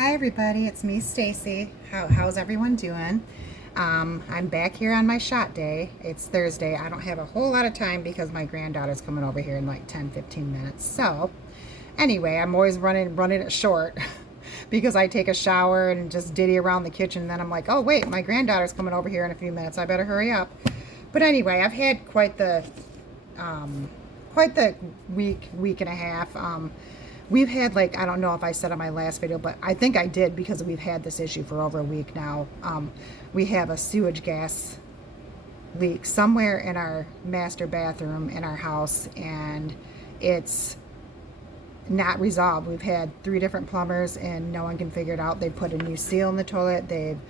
Hi everybody, it's me Stacy. How's everyone doing? I'm back here on my shot day. It's Thursday. I don't have a whole lot of time because my granddaughter's coming over here in like 10-15 minutes. So anyway, I'm always running it short because I take a shower and just ditty around the kitchen and then I'm like, oh wait, my granddaughter's coming over here in a few minutes. I better hurry up. But anyway, I've had quite the week and a half. We've had, like, I don't know if I said on my last video, but I think I did because we've had this issue for over a week now. We have a sewage gas leak somewhere in our master bathroom in our house, and it's not resolved. We've had 3 different plumbers and no one can figure it out. They put a new seal in the toilet. They've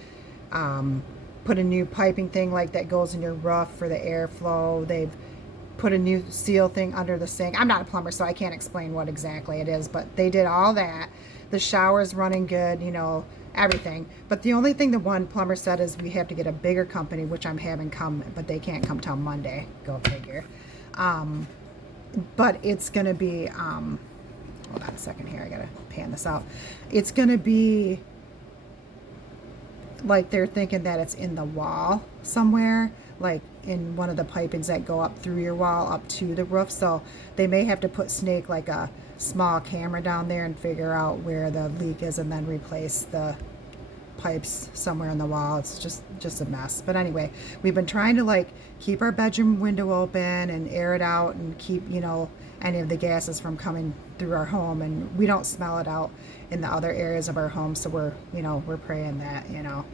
put a new piping thing like that goes in your roof for the airflow. They've put a new seal thing under the sink. I'm not a plumber, so I can't explain what exactly it is, but they did all that. The shower's running good, you know, everything. But the only thing the one plumber said is we have to get a bigger company, which I'm having come, but they can't come till Monday. Go figure. But it's gonna be, hold on a second here, I gotta pan this out. It's gonna be like they're thinking that it's in the wall somewhere, like in one of the pipings that go up through your wall up to the roof. So they may have to put snake like a small camera down there and figure out where the leak is and then replace the pipes somewhere in the wall. It's just a mess. But anyway, we've been trying to like keep our bedroom window open and air it out and keep, you know, any of the gases from coming through our home, and we don't smell it out in the other areas of our home. So we're praying that, you know,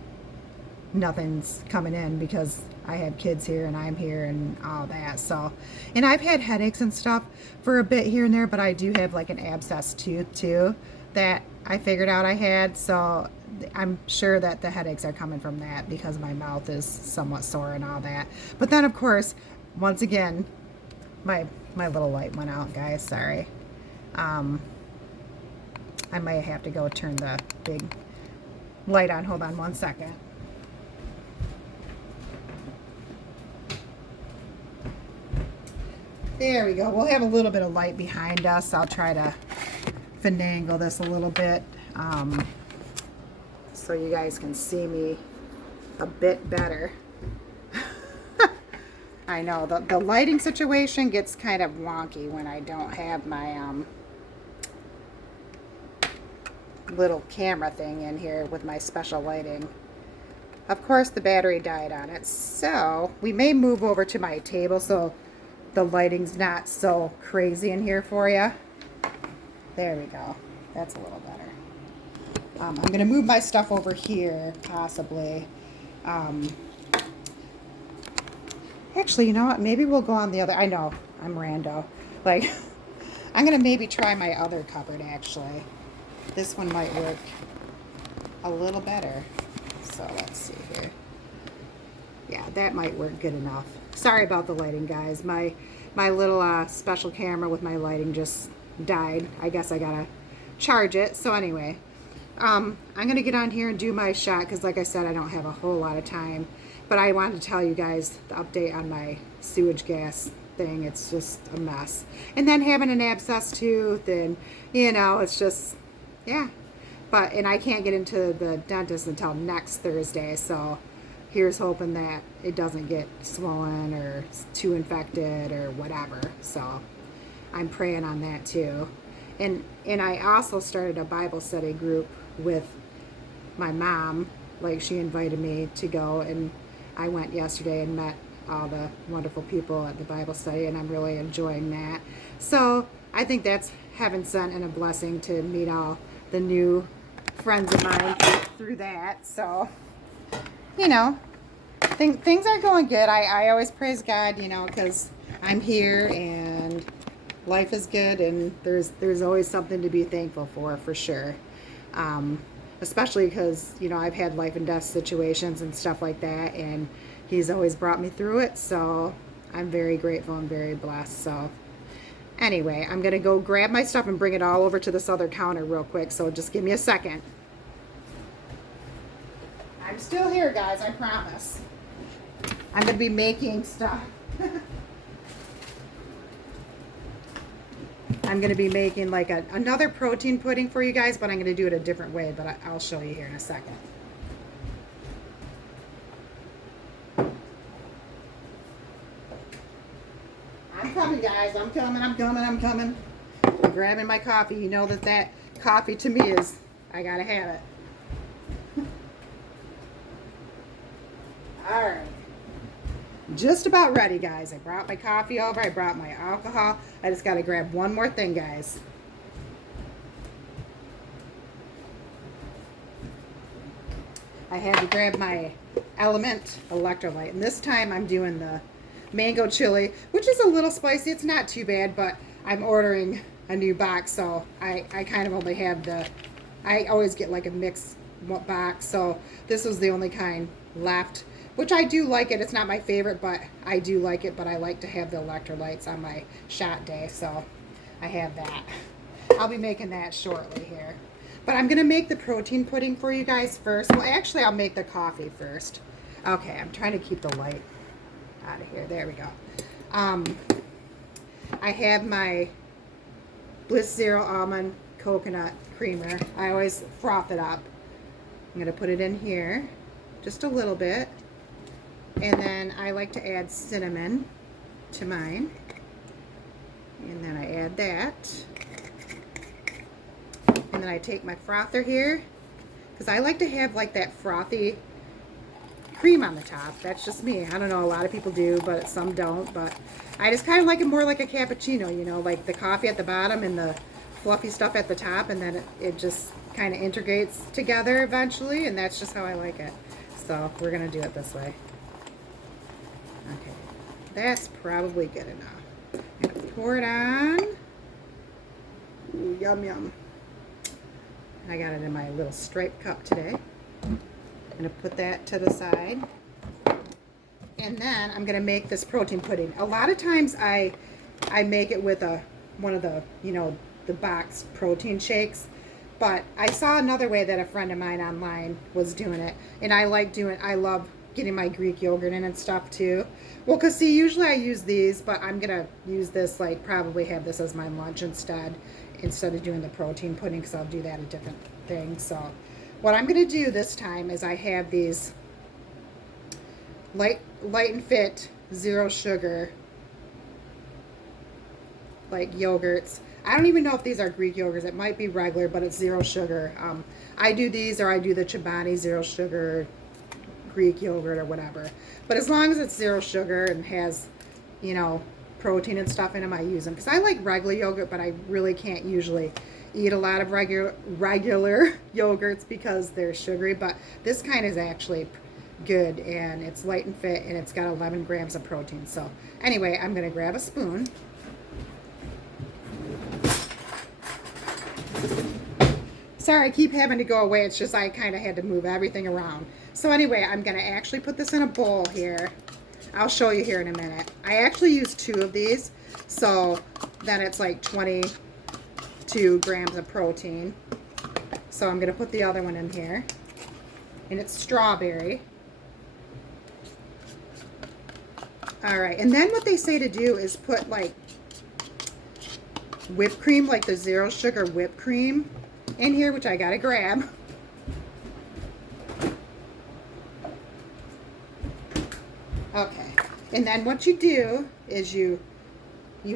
nothing's coming in because I have kids here and I'm here and all that. So, and I've had headaches and stuff for a bit here and there, but I do have like an abscess tooth too that I figured out I had. So I'm sure that the headaches are coming from that because my mouth is somewhat sore and all that. But then of course, once again, my little light went out, guys. Sorry. I might have to go turn the big light on. Hold on one second. There we go. We'll have a little bit of light behind us. I'll try to finagle this a little bit so you guys can see me a bit better. I know the lighting situation gets kind of wonky when I don't have my little camera thing in here with my special lighting. Of course, the battery died on it, so we may move over to my table so the lighting's not so crazy in here for you. There we go. That's a little better. I'm going to move my stuff over here, possibly. Actually, you know what? Maybe we'll go on the other. I know, I'm rando. Like, I'm going to maybe try my other cupboard, actually. This one might work a little better. So let's see here. Yeah, that might work good enough. Sorry about the lighting, guys. My little special camera with my lighting just died. I guess I gotta charge it. So anyway, I'm gonna get on here and do my shot because, like I said, I don't have a whole lot of time. But I wanted to tell you guys the update on my sewage gas thing. It's just a mess. And then having an abscess tooth, and you know, it's just, yeah. But and I can't get into the dentist until next Thursday. So here's hoping that it doesn't get swollen or too infected or whatever. So I'm praying on that too. And I also started a Bible study group with my mom. Like, she invited me to go, and I went yesterday and met all the wonderful people at the Bible study, and I'm really enjoying that. So I think that's heaven sent and a blessing to meet all the new friends of mine through that. So, you know, things are going good. I always praise God, you know, because I'm here and life is good, and there's always something to be thankful for sure. Especially because, you know, I've had life and death situations and stuff like that, and He's always brought me through it. So I'm very grateful and very blessed. So anyway, I'm going to go grab my stuff and bring it all over to this other counter real quick. So just give me a second. I'm still here, guys, I promise. I'm going to be making stuff. I'm going to be making like another protein pudding for you guys, but I'm going to do it a different way, but I'll show you here in a second. I'm coming, guys. I'm coming. I'm grabbing my coffee. You know that coffee to me is, I got to have it. All right. Just about ready, guys. I brought my coffee over. I brought my alcohol. I just got to grab one more thing, guys. I had to grab my Element electrolyte. And this time I'm doing the mango chili, which is a little spicy. It's not too bad, but I'm ordering a new box, so I kind of only have I always get like a mixed box, so this was the only kind left. Which I do like it. It's not my favorite, but I do like it. But I like to have the electrolytes on my shot day, so I have that. I'll be making that shortly here. But I'm going to make the protein pudding for you guys first. Well, actually, I'll make the coffee first. Okay, I'm trying to keep the light out of here. There we go. I have my Bliss Zero Almond Coconut Creamer. I always froth it up. I'm going to put it in here. Just a little bit. And then I like to add cinnamon to mine. And then I add that. And then I take my frother here, because I like to have like that frothy cream on the top. That's just me. I don't know, a lot of people do, but some don't. But I just kind of like it more like a cappuccino, you know, like the coffee at the bottom and the fluffy stuff at the top, and then it just kind of integrates together eventually, and that's just how I like it. So we're going to do it this way. Okay, that's probably good enough. I'm going to pour it on. Ooh, yum, yum. I got it in my little striped cup today. I'm going to put that to the side. And then I'm going to make this protein pudding. A lot of times I make it with one of the, you know, the boxed protein shakes. But I saw another way that a friend of mine online was doing it. And I love getting my Greek yogurt in and stuff too. Well, because see, usually I use these, but I'm going to use this, like probably have this as my lunch instead of doing the protein pudding, because I'll do that a different thing. So what I'm going to do this time is I have these light and fit zero sugar like yogurts. I don't even know if these are Greek yogurts. It might be regular, but it's zero sugar. I do these, or I do the Chobani zero sugar Greek yogurt or whatever. But as long as it's zero sugar and has, you know, protein and stuff in them, I use them. Because I like regular yogurt, but I really can't usually eat a lot of regular yogurts because they're sugary. But this kind is actually good, and it's light and fit, and it's got 11 grams of protein. So anyway, I'm going to grab a spoon. Sorry, I keep having to go away. It's just I kind of had to move everything around. So anyway, I'm going to actually put this in a bowl here. I'll show you here in a minute. I actually use 2 of these, so then it's like 22 grams of protein. So I'm going to put the other one in here. And it's strawberry. All right, and then what they say to do is put like whipped cream, like the zero sugar whipped cream in here, which I gotta grab. Okay, and then what you do is you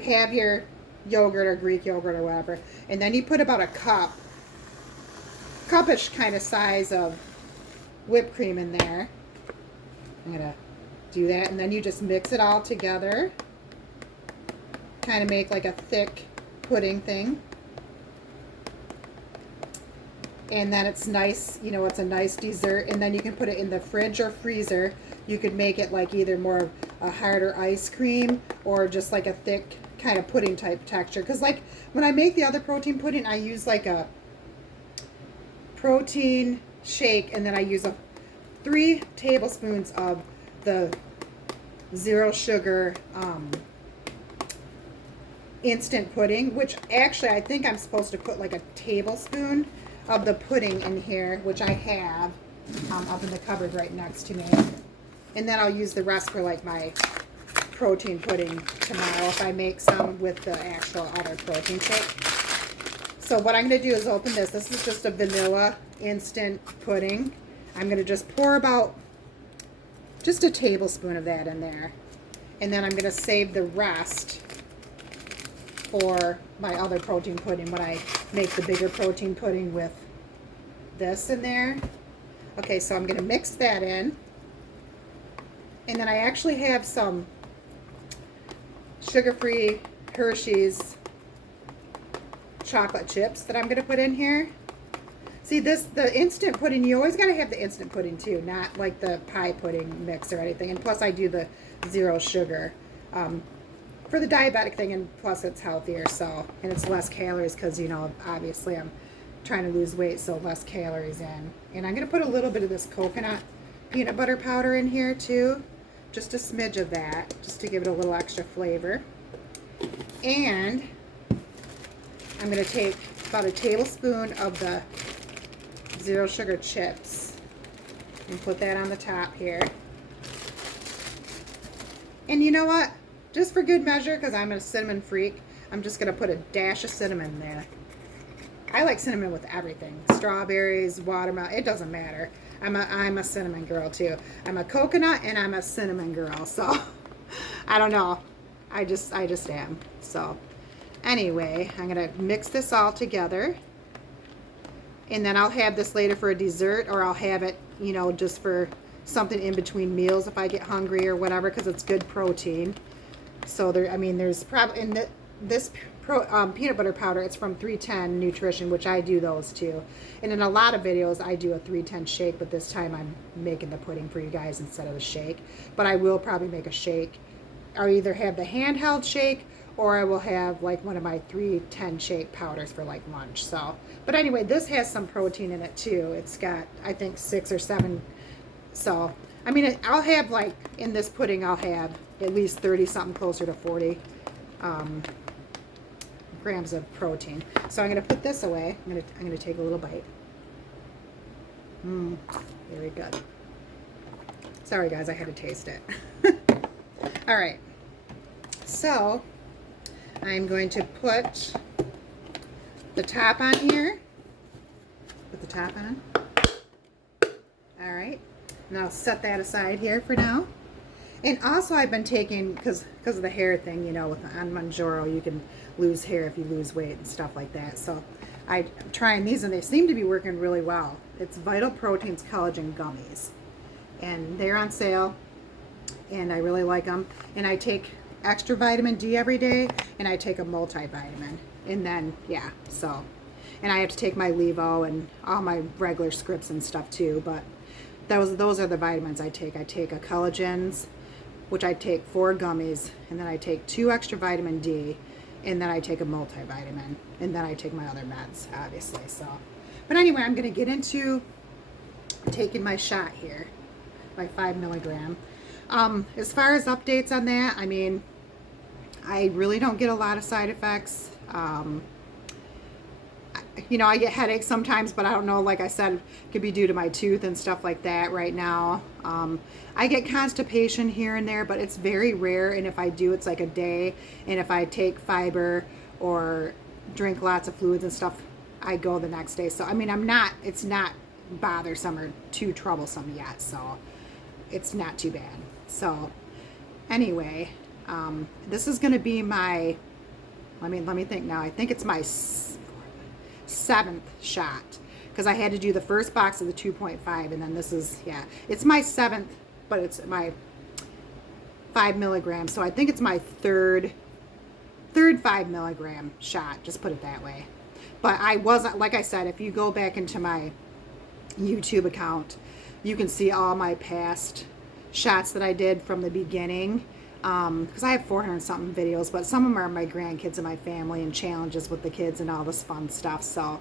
have your yogurt or Greek yogurt or whatever, and then you put about a cupish kind of size of whipped cream in there. I'm gonna do that, and then you just mix it all together, kind of make like a thick pudding thing. And then it's nice, you know, it's a nice dessert. And then you can put it in the fridge or freezer. You could make it like either more a harder ice cream or just like a thick kind of pudding type texture. Because like when I make the other protein pudding, I use like a protein shake, and then I use 3 tablespoons of the zero sugar instant pudding, which actually I think I'm supposed to put like a tablespoon of the pudding in here, which I have up in the cupboard right next to me. And then I'll use the rest for like my protein pudding tomorrow if I make some with the actual other protein shake. So what I'm going to do is open this. This is just a vanilla instant pudding. I'm going to just pour about just a tablespoon of that in there. And then I'm going to save the rest for my other protein pudding when I make the bigger protein pudding with this in there. Okay, so I'm going to mix that in. And then I actually have some sugar-free Hershey's chocolate chips that I'm going to put in here. See, the instant pudding, you always got to have the instant pudding too, not like the pie pudding mix or anything. And plus I do the 0 sugar for the diabetic thing, and plus it's healthier, so, and it's less calories because, you know, obviously I'm trying to lose weight, so less calories in. And I'm going to put a little bit of this coconut peanut butter powder in here too, just a smidge of that, just to give it a little extra flavor. And I'm going to take about a tablespoon of the 0 sugar chips and put that on the top here. And you know what? Just for good measure, because I'm a cinnamon freak, I'm just going to put a dash of cinnamon there. I like cinnamon with everything. Strawberries, watermelon, it doesn't matter. I'm a cinnamon girl too. I'm a coconut and I'm a cinnamon girl. So I don't know. I just am. So anyway, I'm going to mix this all together. And then I'll have this later for a dessert, or I'll have it, you know, just for something in between meals if I get hungry or whatever, because it's good protein. So there, I mean, there's probably in this peanut butter powder, it's from 310 Nutrition, which I do those too. And in a lot of videos, I do a 310 shake, but this time I'm making the pudding for you guys instead of the shake. But I will probably make a shake. I'll either have the handheld shake, or I will have like one of my 310 shake powders for like lunch. So, but anyway, this has some protein in it too. It's got, I think, 6 or 7. So, I mean, I'll have like, in this pudding, I'll have at least 30 something, closer to 40 grams of protein. So I'm going to put this away. I'm going to take a little bite. Very good. Sorry guys, I had to taste it. All right. So I'm going to put the top on here. Put the top on. All right. And I'll set that aside here for now. And also I've been taking, because of the hair thing, you know, on Mounjoro, you can lose hair if you lose weight and stuff like that. So I'm trying these, and they seem to be working really well. It's Vital Proteins Collagen Gummies. And they're on sale, and I really like them. And I take extra vitamin D every day, and I take a multivitamin. And then, yeah, so. And I have to take my Levo and all my regular scripts and stuff too, but those are the vitamins I take. I take a collagens, which I take 4 gummies, and then I take 2 extra vitamin D, and then I take a multivitamin, and then I take my other meds, obviously. So, but anyway, I'm going to get into taking my shot here, my 5 milligram. As far as updates on that, I mean, I really don't get a lot of side effects. You know, I get headaches sometimes, but I don't know, like I said, it could be due to my tooth and stuff like that right now. I get constipation here and there, but it's very rare, and if I do, it's like a day. And if I take fiber or drink lots of fluids and stuff, I go the next day. So, I mean, it's not bothersome or too troublesome yet, so it's not too bad. So, anyway, this is going to be my, let me think now. I think it's my 7th shot, because I had to do the first box of the 2.5, and then this is, yeah, it's my 7th, but it's my 5 milligrams. So I think it's my third 5 milligram shot, just put it that way. But I wasn't, like I said, if you go back into my YouTube account, you can see all my past shots that I did from the beginning. Because I have 400 something videos, but some of them are my grandkids and my family and challenges with the kids and all this fun stuff. So,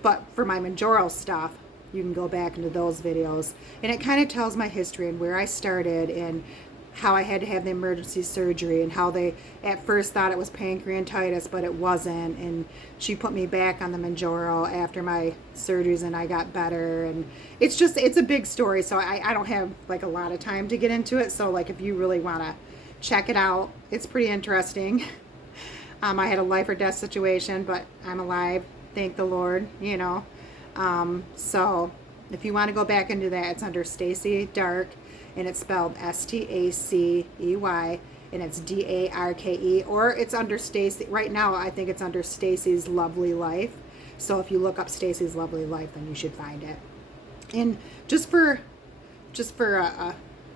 but for my Mounjoro stuff, you can go back into those videos, and it kind of tells my history and where I started and how I had to have the emergency surgery, and how they at first thought it was pancreatitis, but it wasn't, and she put me back on the Mounjoro after my surgeries, and I got better. And it's just, it's a big story, so I don't have like a lot of time to get into it. So like, if you really want to check it out. It's pretty interesting. I had a life or death situation, but I'm alive. Thank the Lord, you know. So if you want to go back into that, it's under Stacy Dark, and it's spelled Stacey, and it's Darke, or it's under Stacy. Right now, I think it's under Stacy's Lovely Life. So if you look up Stacy's Lovely Life, then you should find it. And just for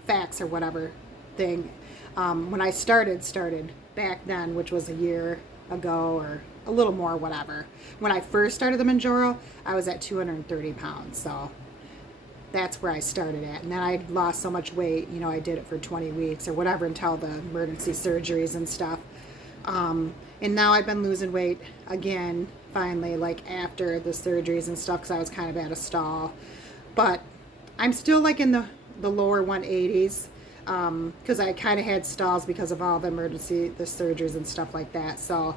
facts or whatever thing, when I started back then, which was a year ago or a little more, whatever. When I first started the Mounjoro, I was at 230 pounds. So that's where I started at. And then I lost so much weight, you know, I did it for 20 weeks or whatever until the emergency surgeries and stuff. And now I've been losing weight again, finally, like after the surgeries and stuff, because I was kind of at a stall. But I'm still like in the lower 180s, because I kind of had stalls because of all the surgeries and stuff like that. So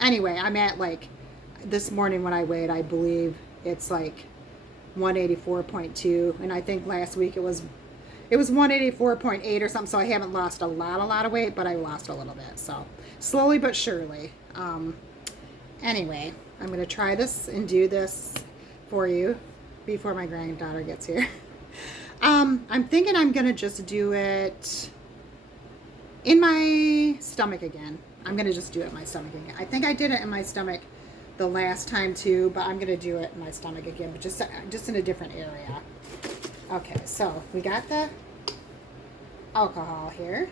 anyway, I'm at like, this morning when I weighed, I believe it's like 184.2, and I think last week it was 184.8 or something. So I haven't lost a lot of weight, but I lost a little bit. So slowly but surely. Anyway, I'm going to try this and do this for you before my granddaughter gets here. I'm thinking I'm going to just do it in my stomach again. I'm going to just do it in my stomach again. I think I did it in my stomach the last time too, but I'm going to do it in my stomach again, but just in a different area. Okay, so we got the alcohol here.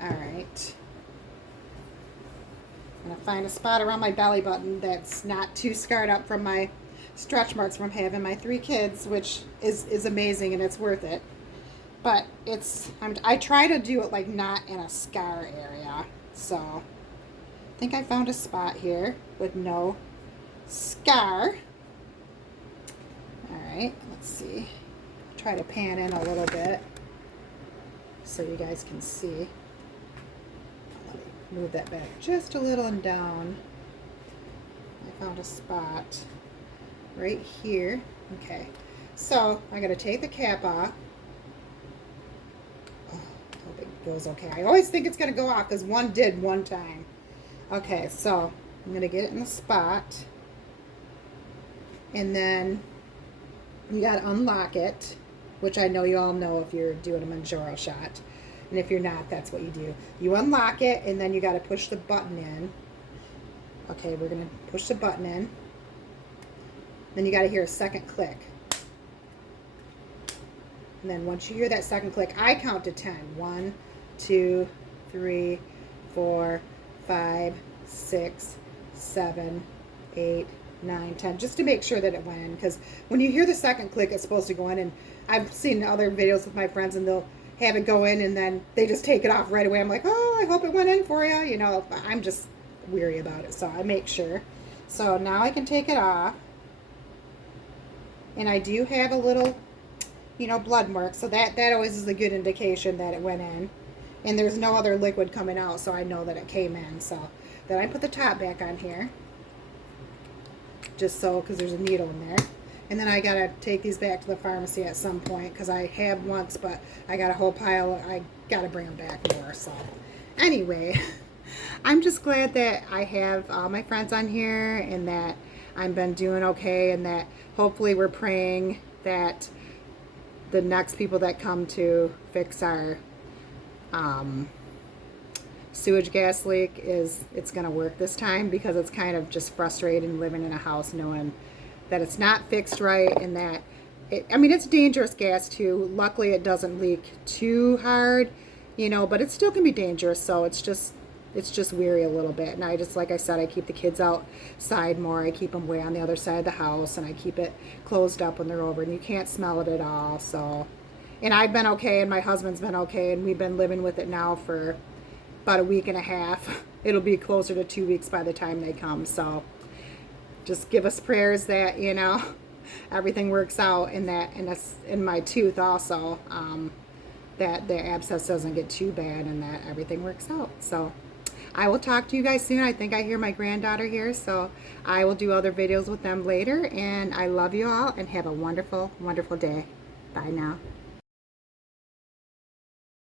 All right. I'm going to find a spot around my belly button that's not too scarred up from my stretch marks from having my 3 kids, which is amazing and it's worth it. But I try to do it like not in a scar area. So I think I found a spot here with no scar. All right, let's see. Try to pan in a little bit so you guys can see. Let me move that back just a little and down. I found a spot right here. Okay, so I'm going to take the cap off. Oh, I hope it goes okay. I always think it's going to go off because one did one time. Okay, so I'm going to get it in the spot. And then you got to unlock it, which I know you all know if you're doing a Mounjoro shot. And if you're not, that's what you do. You unlock it, and then you got to push the button in. Okay, we're going to push the button in. Then you got to hear a second click. And then once you hear that second click, I count to 10. 1, 2, 3, 4, 5, 6, 7, 8, 9, 10, just to make sure that it went in. Because when you hear the second click, it's supposed to go in. And I've seen other videos with my friends, and they'll have it go in, and then they just take it off right away. I'm like, oh, I hope it went in for you. You know, I'm just weary about it, so I make sure. So now I can take it off. And I do have a little, you know, blood mark, so that always is a good indication that it went in. And there's no other liquid coming out, so I know that it came in. So then I put the top back on here, just so, because there's a needle in there. And then I got to take these back to the pharmacy at some point, because I have once, but I got a whole pile. I got to bring them back more. So anyway, I'm just glad that I have all my friends on here, and that I've been doing okay, and that hopefully we're praying that the next people that come to fix our sewage gas leak it's going to work this time, because it's kind of just frustrating living in a house knowing that it's not fixed right, and that it's dangerous gas too. Luckily it doesn't leak too hard, you know, but it still can be dangerous. So it's just weary a little bit. And I just, like I said, I keep the kids outside more. I keep them way on the other side of the house, and I keep it closed up when they're over, and you can't smell it at all. So, and I've been okay, and my husband's been okay, and we've been living with it now for about a week and a half. It'll be closer to 2 weeks by the time they come. So just give us prayers that, you know, everything works out, and that in my tooth also, that the abscess doesn't get too bad, and that everything works out. So I will talk to you guys soon. I think I hear my granddaughter here, so I will do other videos with them later. And I love you all, and have a wonderful, wonderful day. Bye now.